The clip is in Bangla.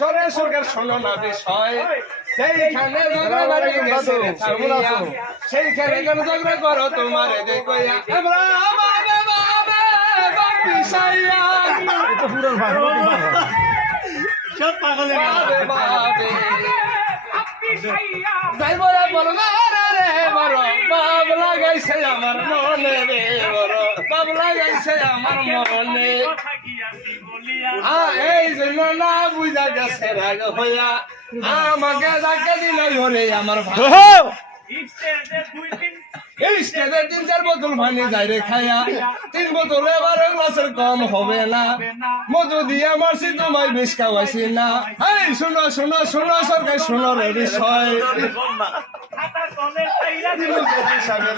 সরে সরকার শোনো না বিষয় সেইখানে ঝগড়া বাড়ি গেছে থামিয়া সেইখানে কেন ঝগড়া করো তোমার দেখো আমরা বাবে বাবে বাপিসাইয়া সব পাগলের বাবে বাবে যাই বলে বলো না রে বড় বাব লাগাইছে আমার মনে রে বড় বাব লাগাইছে আমার মনে এই জন্য না বুঝা গেছে রাগ হইয়া আমাকে ডাকে দিল ওরে আমার ভাই স্টেজে 3-4 বোতল পানি যাই রে খাইয়া 3 বোতল এবার গ্লাসের কম হবে না মধু দিয়ে মারছি তোমায় বিষ খাওয়াইছি না এই শোনো শোনো শোনো সরকার শোনো রে বিষয় সাগর